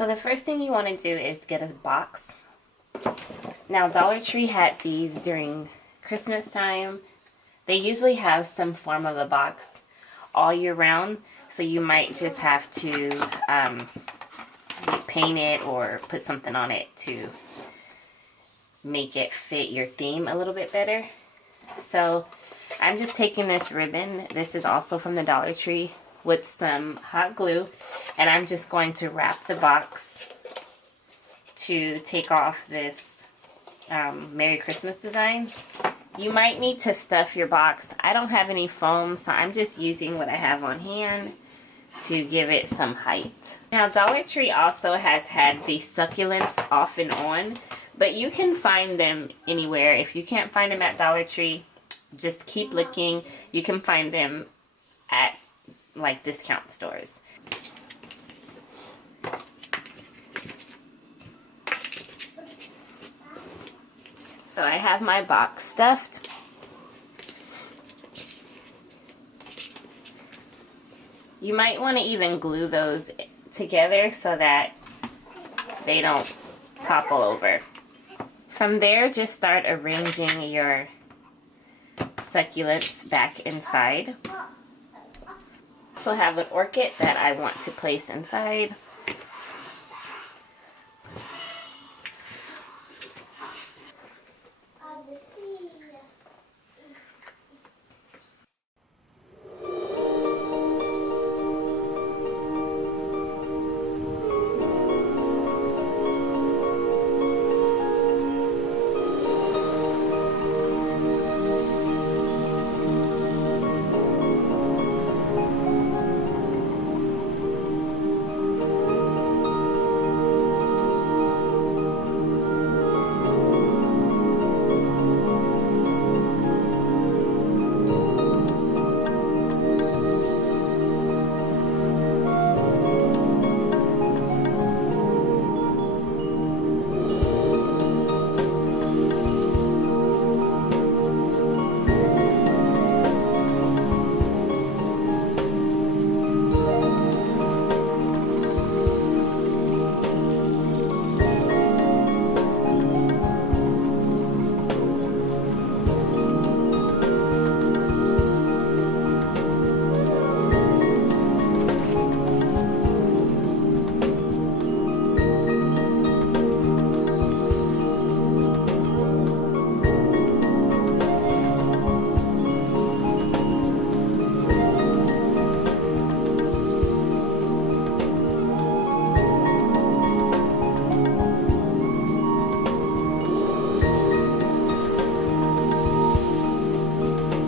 So the first thing you want to do is get a box. Now Dollar Tree had these during Christmas time. They usually have some form of a box all year round, so you might just have to paint it or put something on it to make it fit your theme a little bit better. So I'm just taking this ribbon, this is also from the Dollar Tree, with some hot glue, and I'm just going to wrap the box to take off this Merry Christmas design. You might need to stuff your box. I don't have any foam, so I'm just using what I have on hand to give it some height. Now Dollar Tree also has had these succulents off and on, but you can find them anywhere. If you can't find them at Dollar Tree, just keep looking. You can find them at like discount stores. So I have my box stuffed. You might want to even glue those together so that they don't topple over. From there, just start arranging your succulents back inside. I also have an orchid that I want to place inside.